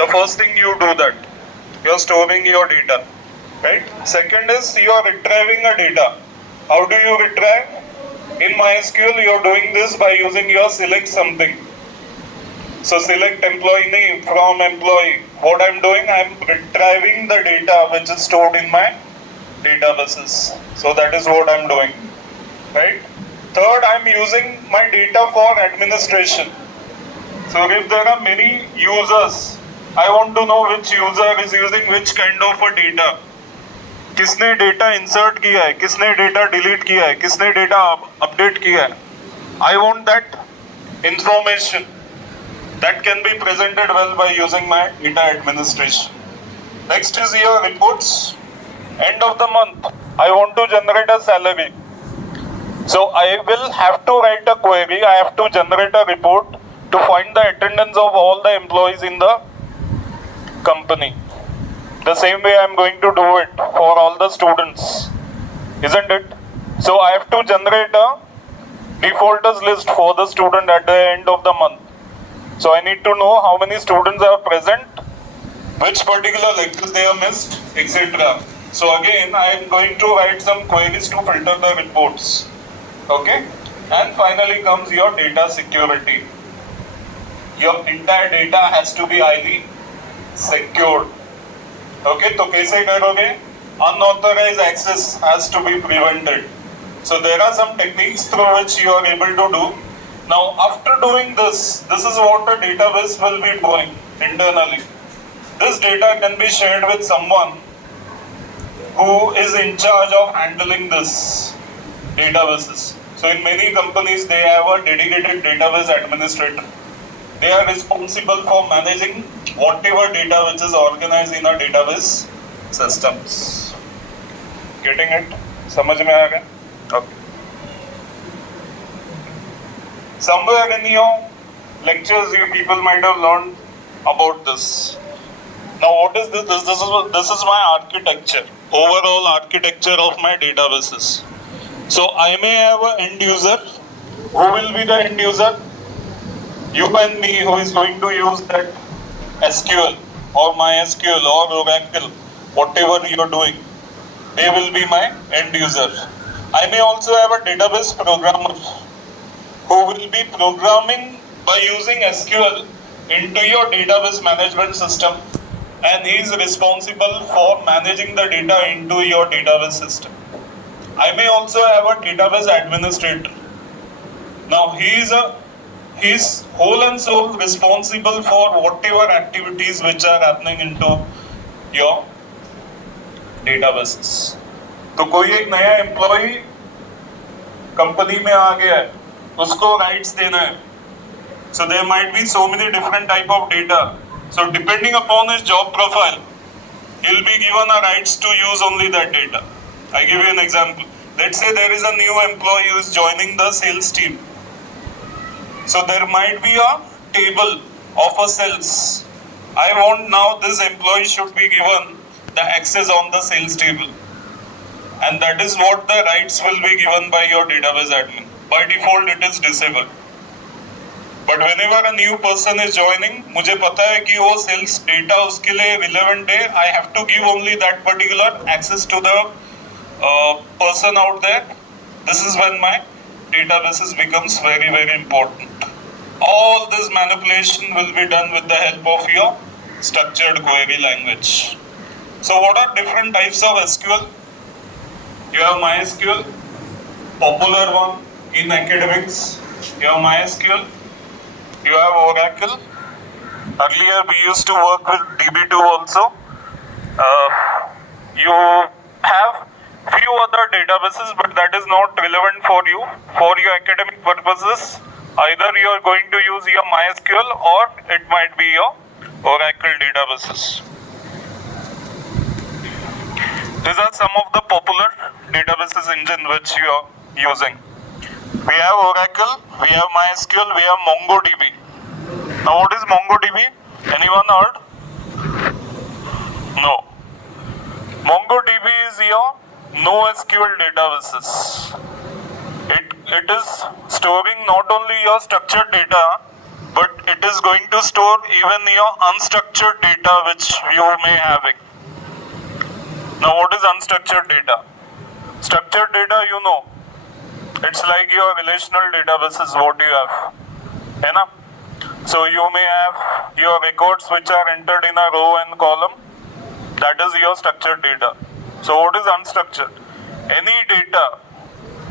The first thing you do that, you're storing your data, right? Second is you're retrieving a data. How do you retrieve? In MySQL, you're doing this by using your select something. So select employee name from employee. What I'm doing, I'm retrieving the data which is stored in my databases. So that is what I'm doing, right? Third, I'm using my data for administration. So if there are many users, I want to know which user is using which kind of a data. किसने data insert किया है, किसने data delete किया है, किसने data update किया है. I want that information. That can be presented well by using my data administration. Next is your reports. End of the month, I want to generate a salary. So I will have to write a query. I have to generate a report to find the attendance of all the employees in the company. The same way I am going to do it for all the students, isn't it? So I have to generate a defaulters list for the student at the end of the month. So I need to know how many students are present, which particular lectures they have missed, etc. So again, I am going to write some queries to filter the reports. Okay? And finally comes your data security. Your entire data has to be highly secured. Okay, तो कैसे करोगे? Unauthorized access has to be prevented. So there are some techniques through which you are able to do. Now after doing this is what a database will be doing internally. This data can be shared with someone who is in charge of handling this databases. So in many companies they have a dedicated database administrator. They are responsible for managing whatever data which is organized in a database systems. Getting it? समझ में आ गया? Okay. Somewhere in your lectures, you people might have learned about this. Now, what is this? This is my architecture, overall architecture of my databases. So I may have an end user. Who will be the end user? You and me, who is going to use that SQL or MySQL or Oracle, whatever you are doing, they will be my end user. I may also have a database programmer who will be programming by using SQL into your database management system, and he is responsible for managing the data into your database system. I may also have a database administrator. Now he is whole and sole responsible for whatever activities which are happening into your databases. तो कोई एक नया employee company में आ गया है, उसको rights देना है. So there might be so many different type of data. So depending upon his job profile, he'll be given a rights to use only that data. I give you an example. Let's say there is a new employee who is joining the sales team. So there might be a table of a sales. I want now this employee should be given the access on the sales table. And that is what the rights will be given by your database admin. By default, it is disabled. But whenever a new person is joining, मुझे पता है कि वो sales data उसके लिए relevant है. I have to give only that particular access to the person out there. This is when my databases becomes very, very important. All this manipulation will be done with the help of your structured query language. So what are different types of SQL? You have MySQL, popular one in academics. You have MySQL. You have Oracle. Earlier we used to work with DB2 also. You have few other databases, but that is not relevant for you. For your academic purposes, either you are going to use your MySQL or it might be your Oracle databases. These are some of the popular databases engine which you are using. We have Oracle, we have MySQL, we have MongoDB. Now what is MongoDB? Anyone heard? No. MongoDB is your NoSQL databases. It is storing not only your structured data, but it is going to store even your unstructured data which you may having. Now what is unstructured data? Structured data, you know, it's like your relational database is what you have. है ना? So you may have your records which are entered in a row and column. That is your structured data. So what is unstructured? Any data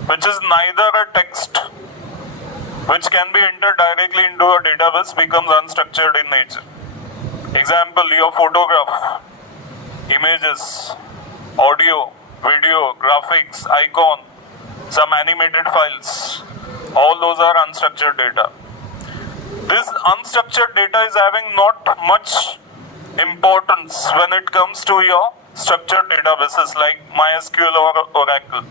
which is neither a text which can be entered directly into a database becomes unstructured in nature. Example, your photograph, images, audio, video, graphics, icon, some animated files, all those are unstructured data. This unstructured data is having not much importance when it comes to your structured databases like MySQL or Oracle.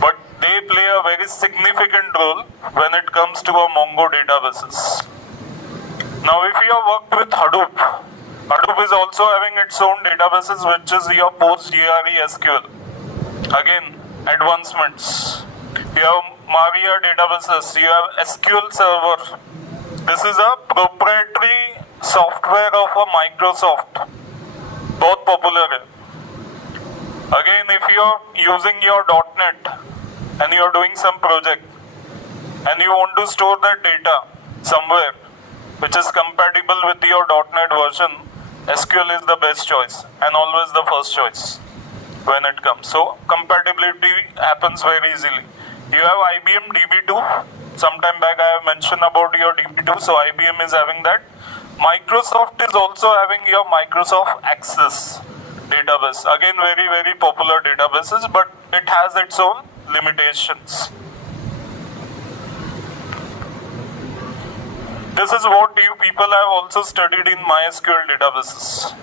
But they play a very significant role when it comes to a Mongo databases. Now if you have worked with Hadoop, Hadoop is also having its own databases which is your PostgreSQL SQL. Again, advancements. You have Maria databases, you have SQL Server. This is a proprietary software of a Microsoft. Both popular. Again, if you are using your .NET and you are doing some project and you want to store that data somewhere which is compatible with your .NET version, SQL is the best choice and always the first choice when it comes. So compatibility happens very easily. You have IBM DB2. Sometime back I have mentioned about your DB2, so IBM is having that. Microsoft is also having your Microsoft Access database. Again, very, very popular databases, but it has its own limitations. This is what you people have also studied in MySQL databases,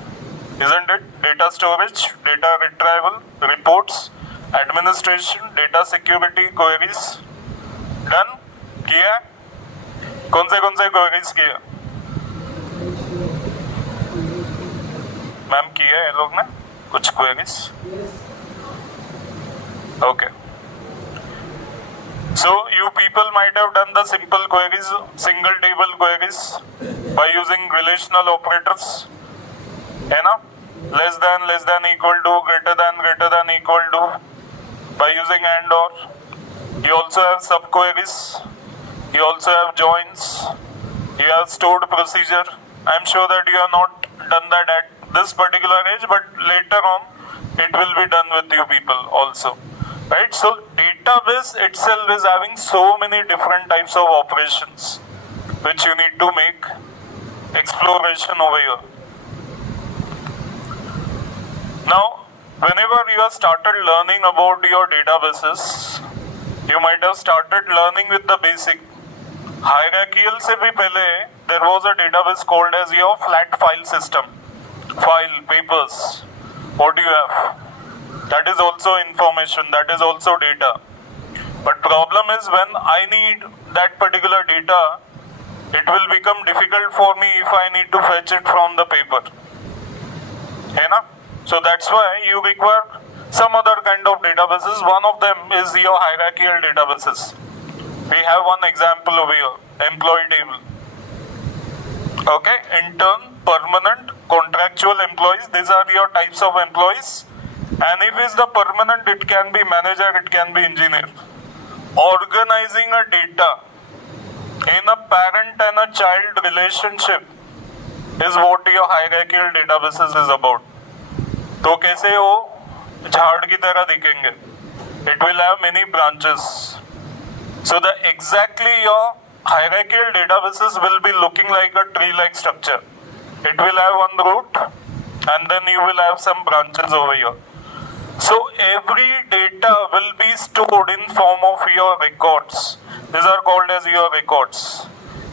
isn't it? Data storage, data retrieval, reports, administration, data security, queries. Done? किया? कौन से queries किया? Ma'am किया है लोग ने कुछ queries? Okay. So you people might have done the simple queries, single table queries by using relational operators. है ना? Less than, equal to, greater than, equal to, by using and or. You also have subqueries. You also have joins. You have stored procedure. I am sure that you have not done that at this particular age, but later on it will be done with you people also. Right? So database itself is having so many different types of operations which you need to make exploration over here. Now, whenever you have started learning about your databases, you might have started learning with the basic. Hierarchical se bhi pehle, there was a database called as your flat file system. File, papers, what do you have? That is also information, that is also data. But problem is when I need that particular data, it will become difficult for me if I need to fetch it from the paper. Hai na? So that's why you require some other kind of databases. One of them is your hierarchical databases. We have one example over here, employee table. Okay, intern, permanent, contractual employees. These are your types of employees. And if it's the permanent, it can be manager, it can be engineer. Organizing a data in a parent and a child relationship is what your hierarchical databases is about. तो कैसे वो झाड़ की तरह दिखेंगे? It will have many branches. So the exactly your hierarchical databases will be looking like a tree-like structure. It will have one root and then you will have some branches over here. So every data will be stored in form of your records. These are called as your records.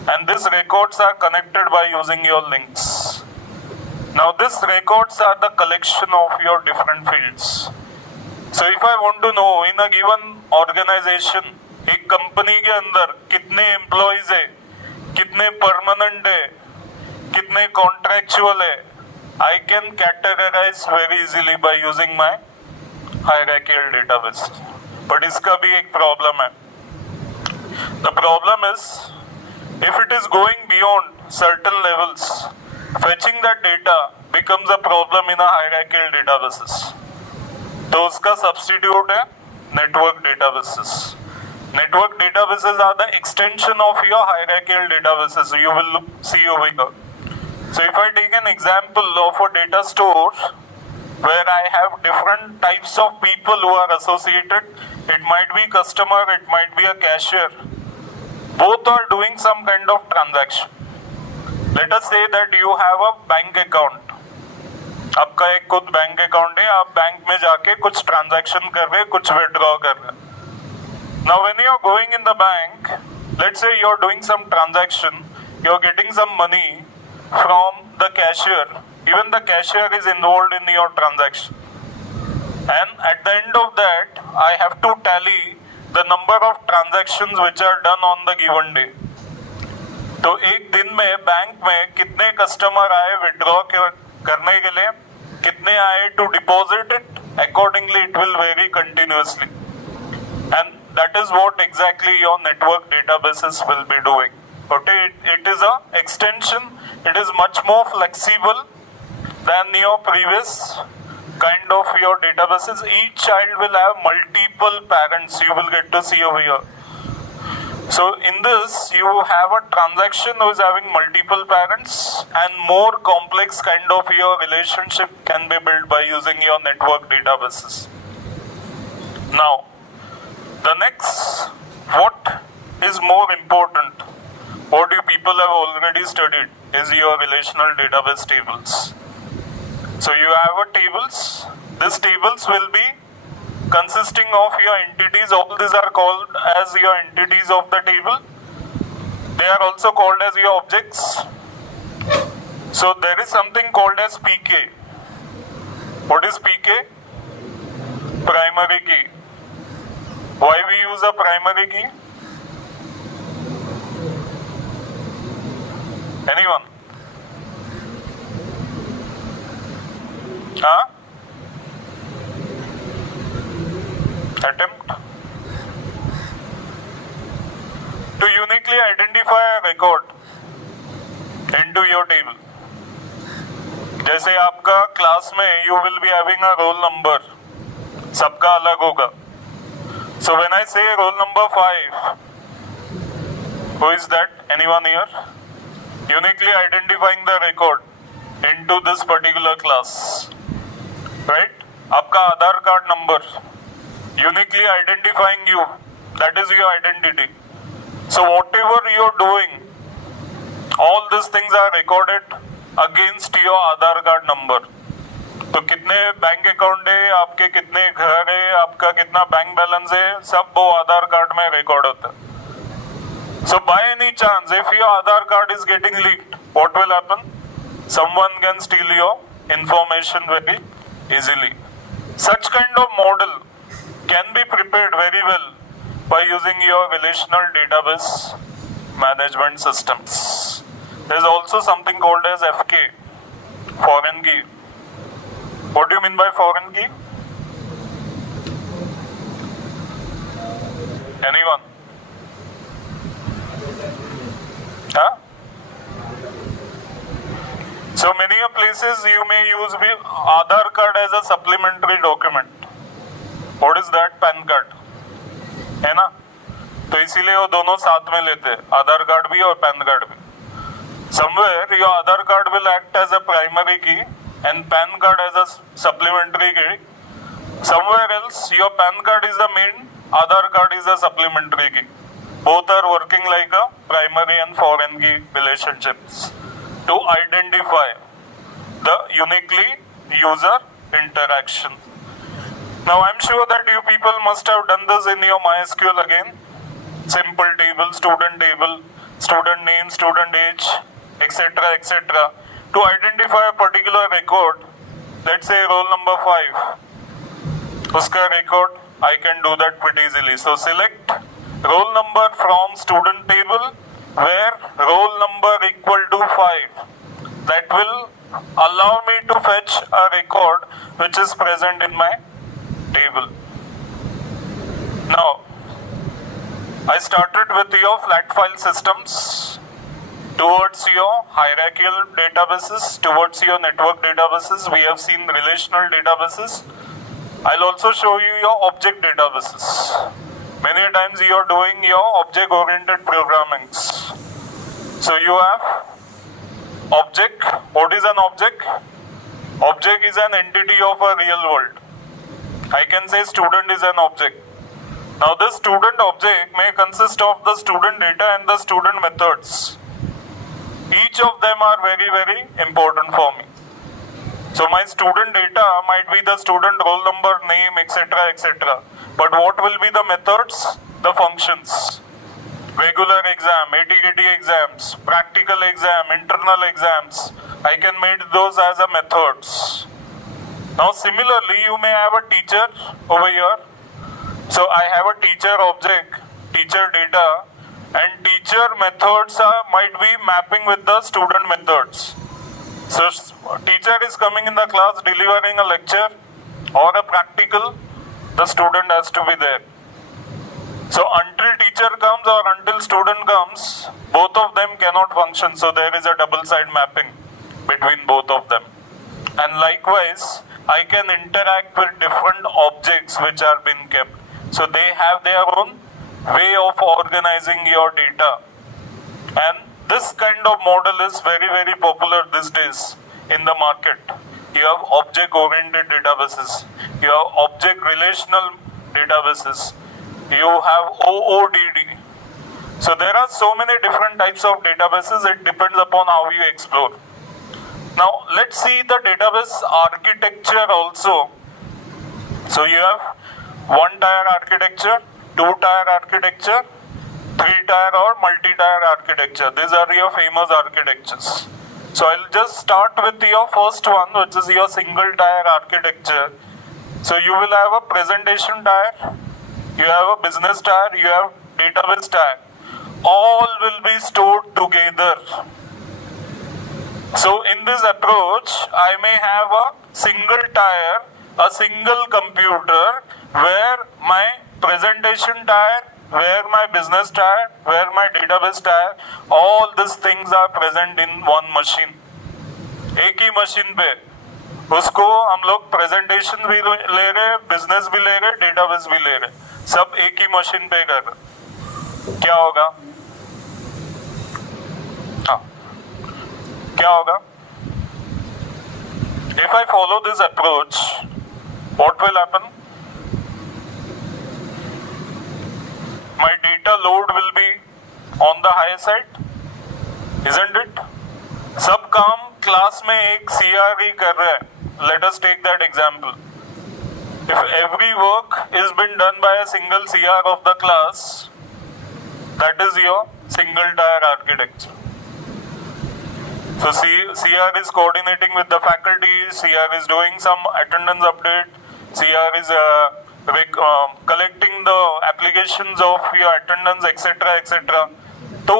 And these records are connected by using your links. Now these records are the collection of your different fields. So if I want to know in a given organization, एक company के अंदर कितने employees है, कितने permanent है, कितने contractual है, I can categorize very easily by using my hierarchical database. But इसका भी एक प्रॉब्लम है. The problem is If it is going beyond certain levels, fetching that data becomes a problem in a hierarchical databases. तो उसका substitute है network databases. Network databases are the extension of your hierarchical databases. You will see over here. So if I take an example of a data store where I have different types of people who are associated, it might be customer, it might be a cashier. Both are doing some kind of transaction. Let us say that you have a bank account. आपका एक खुद bank account है, आप bank में जाके कुछ transaction कर रहे हैं, कुछ विड्रॉ कर रहे हैं. Now when you are going in the bank, let's say you are doing some transaction, you are getting some money from the cashier. Even the cashier is involved in your transaction. And at the end of that, I have to tally the number of transactions which are done on the given day. तो एक दिन में bank में कितने customer आए withdraw करने के लिए, कितने आए to deposit it, accordingly it will vary continuously. And that is what exactly your network databases will be doing. Okay, it is a extension, it is much more flexible than your previous kind of your databases. Each child will have multiple parents, you will get to see over here. So in this, you have a transaction who is having multiple parents, and more complex kind of your relationship can be built by using your network databases. Now, the next, what is more important, what you people have already studied, is your relational database tables. So you have a tables. These tables will be consisting of your entities. All these are called as your entities of the table. They are also called as your objects. So there is something called as PK. What is PK? Primary key. Why we use a primary key? Anyone? Huh? Attempt to uniquely identify a record into your table. जैसे आपका class में you will be having a roll number, सबका अलग होगा. So when I say roll number 5, who is that? Anyone here? Uniquely identifying the record into this particular class, right? आपका Aadhaar card number, uniquely identifying you, that is your identity. So whatever you are doing, all these things are recorded against your Aadhaar card number. तो कितने bank account है आपके, कितने घर है आपका, कितना बैंक बैलेंस है, सब वो आधार कार्ड में रिकॉर्ड होता है. So by any chance, if your Aadhaar card is getting leaked, what will happen? Someone can steal your information very easily. Such kind of model can be prepared very well by using your relational database management systems. There is also something called as FK, foreign key. What do you mean by foreign key? Anyone? Huh? So many places you may use Aadhaar card as a supplementary document. What is that? PAN card, है ना? तो इसीलिए वो दोनों साथ में लेते हैं, आधार कार्ड भी और पैन कार्ड भी. Somewhere your Aadhaar card will act as a primary key and PAN card as a supplementary key. Somewhere else your PAN card is the main, Aadhaar card is a supplementary key. Both are working like a primary and foreign key relationships to identify the uniquely user interaction. Now I'm sure that you people must have done this in your MySQL again. Simple table, student name, student age, etc. etc. To identify a particular record, let's say roll number 5. Uska record, I can do that pretty easily. So select roll number from student table where roll number equal to 5. That will allow me to fetch a record which is present in my table. Now, I started with your flat file systems. Towards your hierarchical databases, towards your network databases, we have seen relational databases. I'll also show you your object databases. Many times you are doing your object-oriented programmings. So you have object. What is an object? Object is an entity of a real world. I can say student is an object. Now this student object may consist of the student data and the student methods. Each of them are very, very important for me. So my student data might be the student roll number, name, etc., etc. But what will be the methods? The functions. Regular exam, ATKT exams, practical exam, internal exams. I can make those as a methods. Now similarly, you may have a teacher over here. So I have a teacher object, teacher data, and teacher methods might be mapping with the student methods. So teacher is coming in the class delivering a lecture or a practical, the student has to be there. So until teacher comes or until student comes, both of them cannot function. So there is a double side mapping between both of them. And likewise, I can interact with different objects which are being kept. So they have their own way of organizing your data. And this kind of model is very, very popular these days in the market. You have object-oriented databases. You have object-relational databases. You have OODD. So there are so many different types of databases. It depends upon how you explore. Now let's see the database architecture also. So you have one-tier architecture, two-tier architecture, three-tier or multi-tier architecture. These are your famous architectures. So I'll just start with your first one, which is your single-tier architecture. So you will have a presentation tier, you have a business tier, you have database tier. All will be stored together. So in this approach, I may have a single tier, a single computer, where my presentation tier, where my business tier, where my database tier, all these things are present in one machine. एक ही machine पे उसको हम लोग presentation भी ले रहे, business भी ले रहे, डेटाबेस भी ले रहे, सब एक ही मशीन पे कर रहे. क्या होगा? हाँ, क्या होगा? If I follow this approach, what will happen? My data load will be on the higher side, isn't it? सब काम क्लास में एक CRE कर रहा है. Let us take that example. If every work is been done by a single CR of the class, that is your single tier architecture. So CR is coordinating with the faculty, CR is doing some attendance update, CR is collecting the applications of your attendance, etc., etc. तो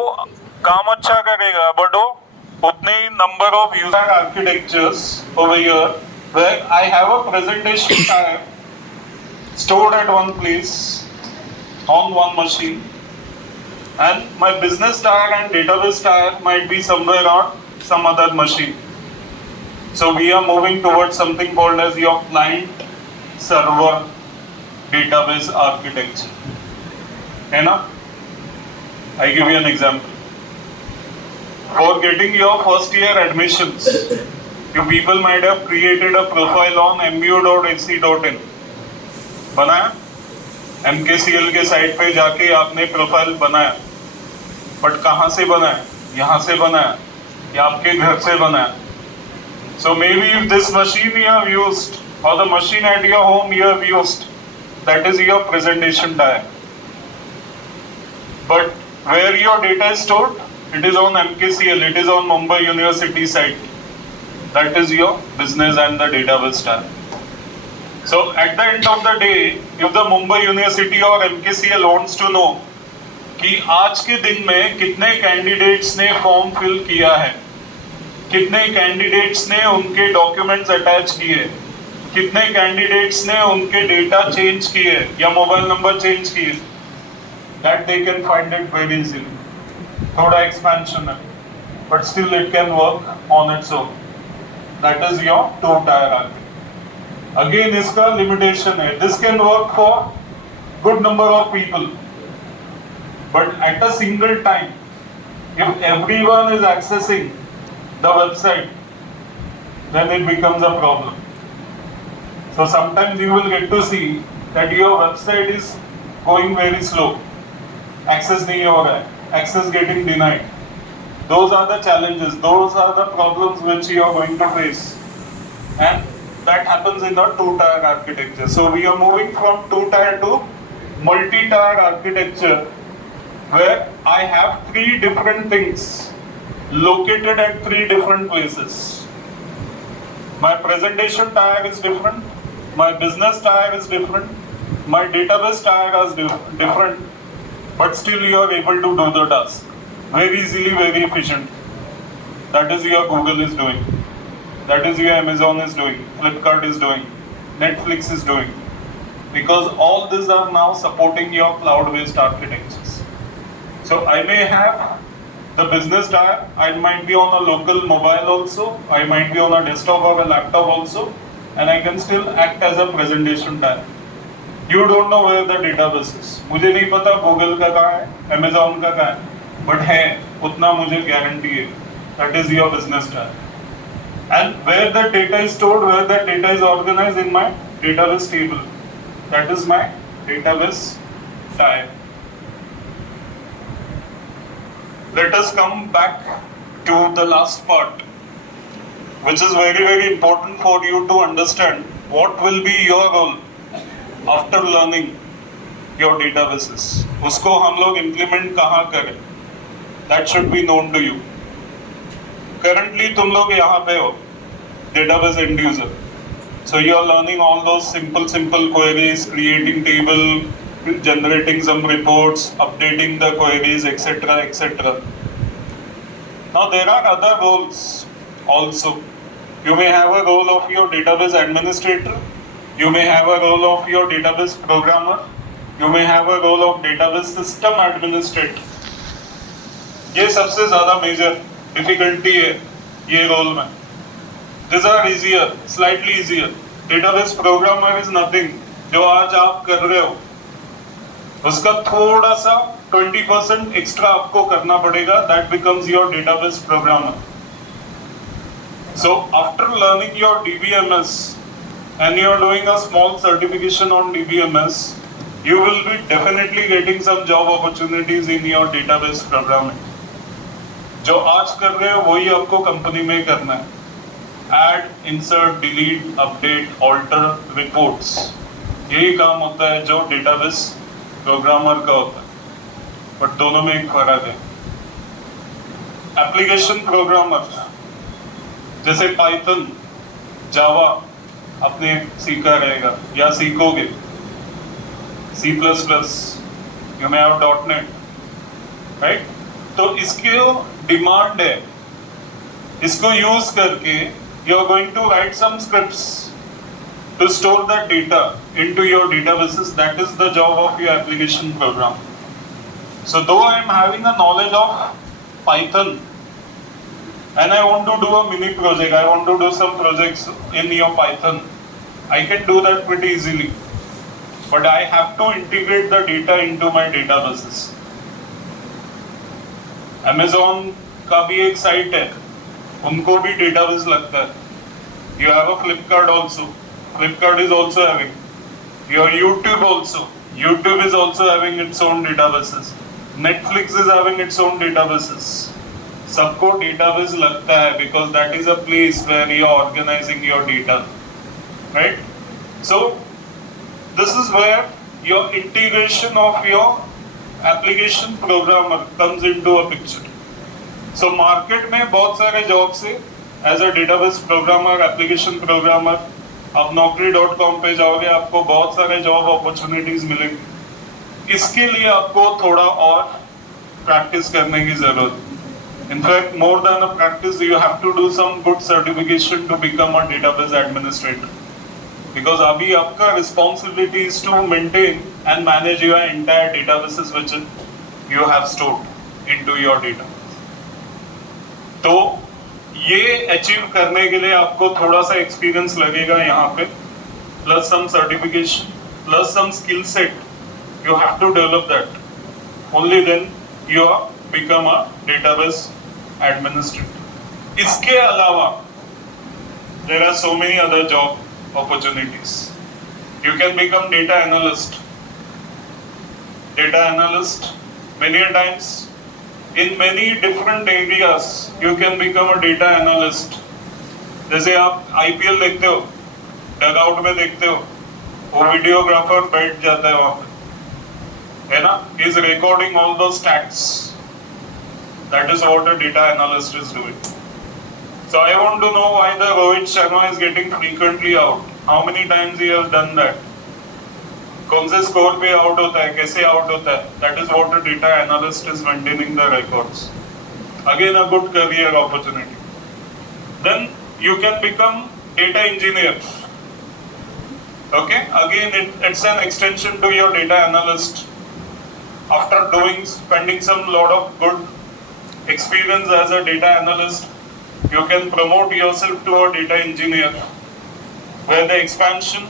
काम अच्छा करेगा, but वो उतने ही number of user architectures over here where I have a presentation tier stored at one place on one machine, and my business tier and database tier might be somewhere on some other machine. So we are moving towards something called as your client server database architecture. है ना? I give you an example. For getting your first year admissions, you people might have created a profile on mu.ac.in. बनाया? MKCL के site पे जाके आपने profile बनाया. But कहाँ से बनाया? यहाँ से बनाया या आपके घर से बनाया? So maybe if this machine you have used or the machine at your home you have used, that is your presentation tier. But where your data is stored, it is on MKCL, it is on Mumbai University site. That is your business and the database tier. So at the end of the day, if the Mumbai University or MKCL wants to know कि आज के दिन में कितने candidates ने form fill किया है, कितने कैंडिडेट्स ने उनके डॉक्यूमेंट्स अटैच किए, कितने कैंडिडेट्स ने उनके डेटा चेंज किए या मोबाइल नंबर चेंज किए, that they can find it very easily. थोड़ा एक्सपेंशन है. but still it can work on its own. That is your two-tier architecture. Again, इसका limitation है. This can work for good number of people, but at a single time, if everyone is accessing the website, then it becomes a problem. So sometimes you will get to see that your website is going very slow. Access नहीं हो रहा है. Access getting denied. Those are the challenges. Those are the problems which you are going to face. And that happens in the two-tier architecture. So we are moving from two-tier to multi-tier architecture, where I have three different things located at three different places. My presentation tier is different, my business tier is different, my database tier is different, but still you are able to do the task very easily, very efficient. That is your Google is doing. That is your Amazon is doing, Flipkart is doing, Netflix is doing. Because all these are now supporting your cloud-based architectures. So I may have the business tier, I might be on a local mobile also, I might be on a desktop or a laptop also, and I can still act as a presentation tier. You don't know where the database is. मुझे नहीं पता Google का कहाँ है, Amazon का कहाँ है, but है, उतना मुझे guarantee है. That is your business tier. And where the data is stored, where the data is organized in my database table. That is my database tier. Let us come back to the last part, which is very, very important for you to understand what will be your role after learning your databases. उसको हम लोग implement कहाँ करें? That should be known to you. Currently तुम लोग यहाँ पे हो, database end user. So you are learning all those simple queries, creating table, generating some reports, updating the queries, etc., etc. Now there are other roles also. You may have a role of your database administrator. You may have a role of your database programmer. You may have a role of database system administrator. ये सबसे ज़्यादा major difficulty है ये role में. These are easier, slightly easier. Database programmer is nothing. जो आज आप कर रहे हो, उसका थोड़ा सा 20% एक्स्ट्रा आपको करना पड़ेगा. That becomes your database programmer. So after learning your DBMS and you are doing a small certification on DBMS, you will be definitely getting some job opportunities in your database programming. जो आज कर रहे हो वही आपको company में करना है. Add, insert, delete, update, alter, reports. यही काम होता है जो database प्रोग्रामर का होता है, बट दोनों में एक फर्क है. एप्लीकेशन प्रोग्रामर जैसे पाइथन, जावा आपने सीखा रहेगा या सीखोगे, C++, you may have .NET, right? तो इसकी डिमांड है, इसको यूज करके you are going to write some scripts to store that data into your databases. That is the job of your application program. So though I am having a knowledge of Python and I want to do a mini project, I want to do some projects in your Python, I can do that pretty easily. But I have to integrate the data into my databases. Amazon का भी एक site है, उनको भी database लगता है. You have a Flipkart also. Flipkart is also having. Your YouTube also. YouTube is also having its own databases. Netflix is having its own databases. सबको database लगता है because that is a place where you are organizing your data, right? So this is where your integration of your application programmer comes into a picture. So market में बहुत सारे jobs है as a database programmer, application programmer. आप naukri.com पे जाओगे, आपको बहुत सारे जॉब अपॉर्चुनिटीज मिलेंगे. इसके लिए आपको थोड़ा और प्रैक्टिस करने की जरूरत है. In fact more than a practice, you have to do some good certification to become a database administrator, because अभी आपका responsibility is to maintain and manage your entire databases which you have stored into your database. तो ये achieve करने के लिए आपको थोड़ा सा एक्सपीरियंस लगेगा यहाँ पे, plus some certification, plus some skill set. You have to develop that. Only then you become a database administrator. इसके अलावा there are so many other job opportunities. You can become data analyst. Data analyst, many times in many different areas you can become a data analyst. जैसे आप IPL देखते हो, dugout में देखते हो, वो वीडियोग्राफर बैठ जाता है वहाँ पे, है ना? He is recording all those stats. That is what a data analyst is doing. So I want to know why the Rohit Sharma is getting frequently out. How many times he has done that? कौन से score पे out होता है, कैसे out होता है? That is what a data analyst is maintaining the records. Again, a good career opportunity. Then you can become data engineer. Okay, again it's an extension to your data analyst. After spending some lot of good experience as a data analyst, you can promote yourself to a data engineer, where the expansion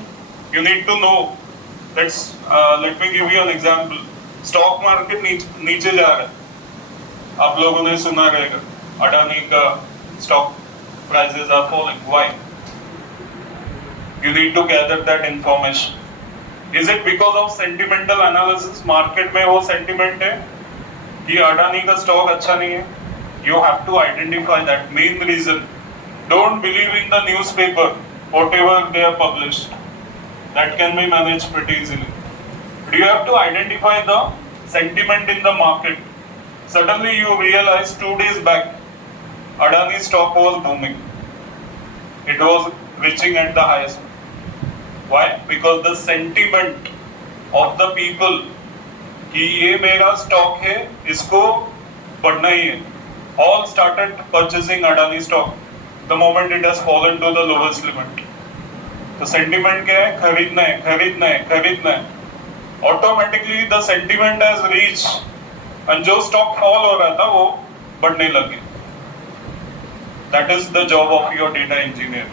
you need to know. Let me give you an example. Stock market नीचे जा रहा है, आप लोगों ने सुना रहेगा, अडानी का stock prices are falling. Why? You need to gather that information. Is it because of sentimental analysis? Market में वो sentiment है कि अडानी का stock अच्छा नहीं है. You have to identify that main reason. Don't believe in the newspaper, whatever they are published. That can be managed pretty easily. But you have to identify the sentiment in the market. Suddenly you realize 2 days back, Adani stock was booming. It was reaching at the highest. Why? Because the sentiment of the people कि ये मेरा stock है, इसको बढ़ना ही है. All started purchasing Adani stock the moment it has fallen to the lowest limit. तो sentiment क्या है? खरीदना है, खरीदना है, खरीदना है. Automatically the sentiment has reach, और जो स्टॉक फॉल हो रहा था वो बढ़ने लगे. That is the job of your data engineer.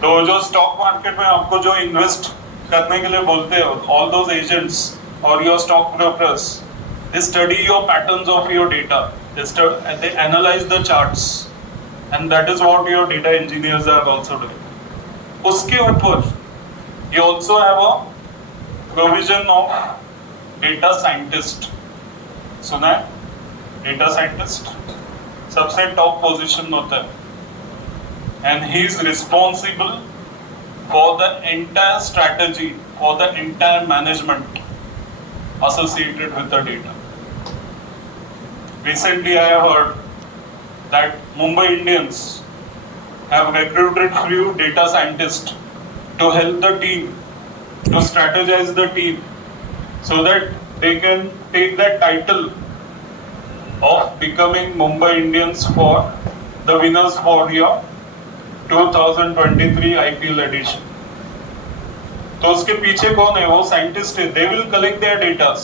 तो जो स्टॉक मार्केट में आपको जो इन्वेस्ट करने के लिए बोलते हो, ऑल दोज एजेंट्स और your stock brokers, they study your patterns of your data, they analyse the charts, and that is what your data engineers are also doing. उसके ऊपर you also have a provision of data scientist. सुना है? Data scientist सबसे top position होता है, and he is responsible for the entire strategy, for the entire management associated with the data. Recently I have heard that Mumbai Indians have recruited few data scientists to help the team, to strategize the team, so that they can take that title of becoming Mumbai Indians for the winners for your 2023 IPL edition. तो उसके पीछे कौन है? वो scientist है. They will collect their data,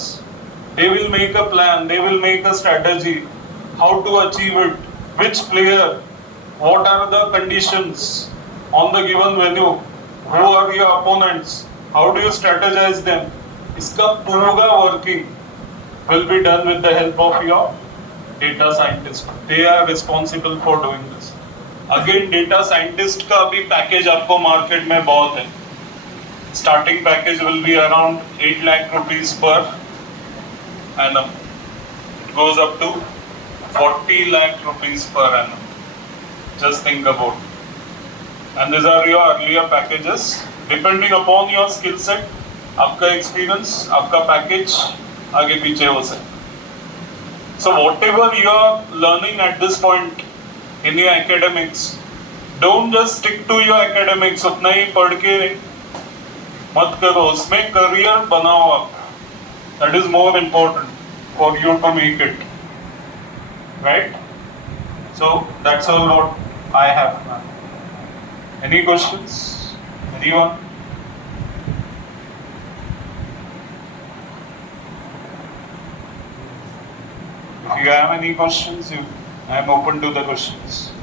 they will make a plan, they will make a strategy, how to achieve it, which player, what are the conditions on the given venue, who are your opponents, how do you strategize them. इसका पूरा working will be done with the help of your data scientist. They are responsible for doing this. Again, data scientist का भी package आपको market में बहुत है. Starting package will be around 8 lakh rupees per annum. It goes up to 40 lakh rupees per annum. Just think about it. And these are your earlier packages. Depending upon your skill set, आपका experience, आपका package आगे पीछे हो सकता. So whatever you are learning at this point in your academics, don't just stick to your academics. उतना ही पढ़ के मत करो, उसमें career बनाओ आप. That is more important for you to make it. Right? So that's all what I have. Any questions? Anyone? If you have any questions, you I am open to the questions.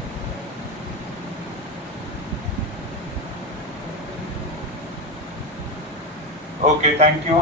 Okay, thank you.